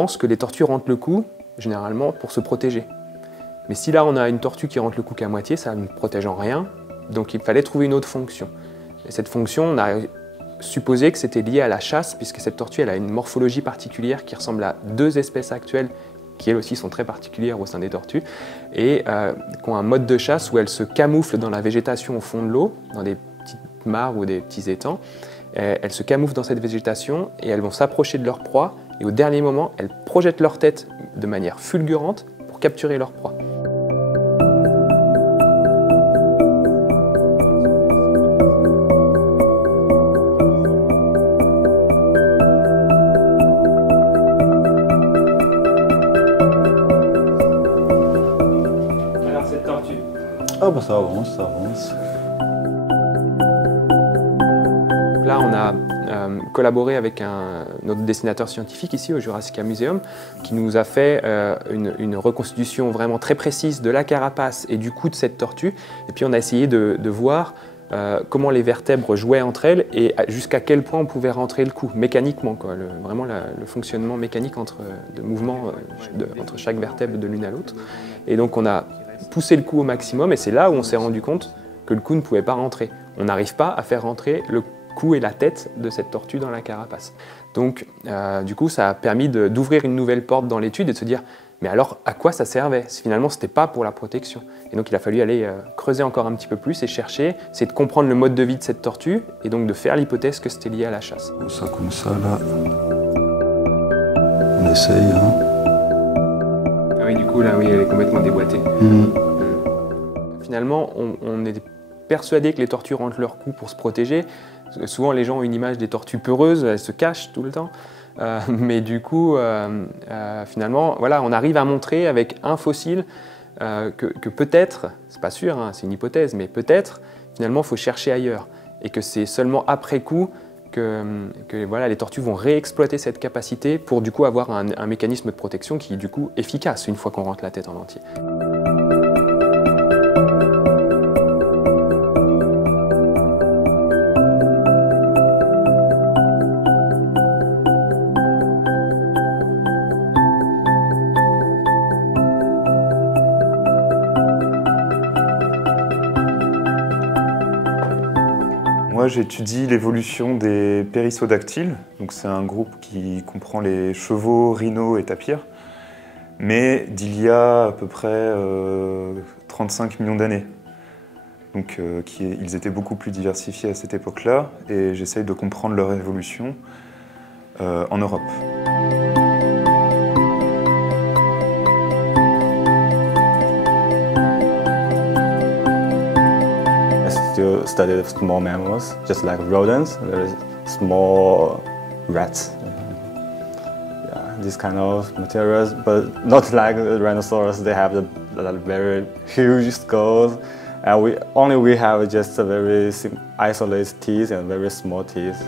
pense que les tortues rentrent le cou, généralement, pour se protéger. Mais si là, on a une tortue qui rentre le cou qu'à moitié, ça ne protège en rien, donc il fallait trouver une autre fonction. Et cette fonction, on a supposé que c'était lié à la chasse, puisque cette tortue, elle a une morphologie particulière qui ressemble à deux espèces actuelles, qui elles aussi sont très particulières au sein des tortues, et qui ont un mode de chasse où elles se camouflent dans la végétation au fond de l'eau, dans des petites mares ou des petits étangs. Elles se camouflent dans cette végétation et elles vont s'approcher de leur proie, et au dernier moment, elles projettent leur tête de manière fulgurante pour capturer leur proie. Alors cette tortue. Ah bah ça avance, ça avance. Là, on a collaboré avec notre dessinateur scientifique ici au Jurassica Museum qui nous a fait une reconstitution vraiment très précise de la carapace et du cou de cette tortue. Et puis on a essayé de voir comment les vertèbres jouaient entre elles et jusqu'à quel point on pouvait rentrer le cou, mécaniquement, quoi. Vraiment le fonctionnement mécanique de mouvement entre chaque vertèbre de l'une à l'autre. Et donc on a poussé le cou au maximum et c'est là où on s'est rendu compte que le cou ne pouvait pas rentrer. On n'arrive pas à faire rentrer le cou et la tête de cette tortue dans la carapace. Donc du coup ça a permis d'ouvrir une nouvelle porte dans l'étude et de se dire mais alors à quoi ça servait? Finalement c'était pas pour la protection. Et donc il a fallu aller creuser encore un petit peu plus et chercher, c'est de comprendre le mode de vie de cette tortue et donc de faire l'hypothèse que c'était lié à la chasse. Ça comme ça là, on essaye hein. Ah oui, du coup là oui elle est complètement déboîtée. Finalement on est persuadé que les tortues rentrent leur cou pour se protéger. Souvent les gens ont une image des tortues peureuses, elles se cachent tout le temps. Mais du coup, finalement, voilà, on arrive à montrer avec un fossile que peut-être, c'est pas sûr, hein, c'est une hypothèse, mais peut-être, finalement, il faut chercher ailleurs. Et que c'est seulement après coup que voilà, les tortues vont réexploiter cette capacité pour du coup avoir un mécanisme de protection qui est du coup efficace une fois qu'on rentre la tête en entier. Moi, j'étudie l'évolution des périssodactyles. Donc, c'est un groupe qui comprend les chevaux, rhinos et tapirs, mais d'il y a à peu près 35 millions d'années. Donc, ils étaient beaucoup plus diversifiés à cette époque-là, et j'essaye de comprendre leur évolution en Europe. To study small mammals, just like rodents, there is small rats. Yeah, these kind of materials, but not like the rhinoceros. They have the very huge skulls, and we have just a very isolated teeth and very small teeth.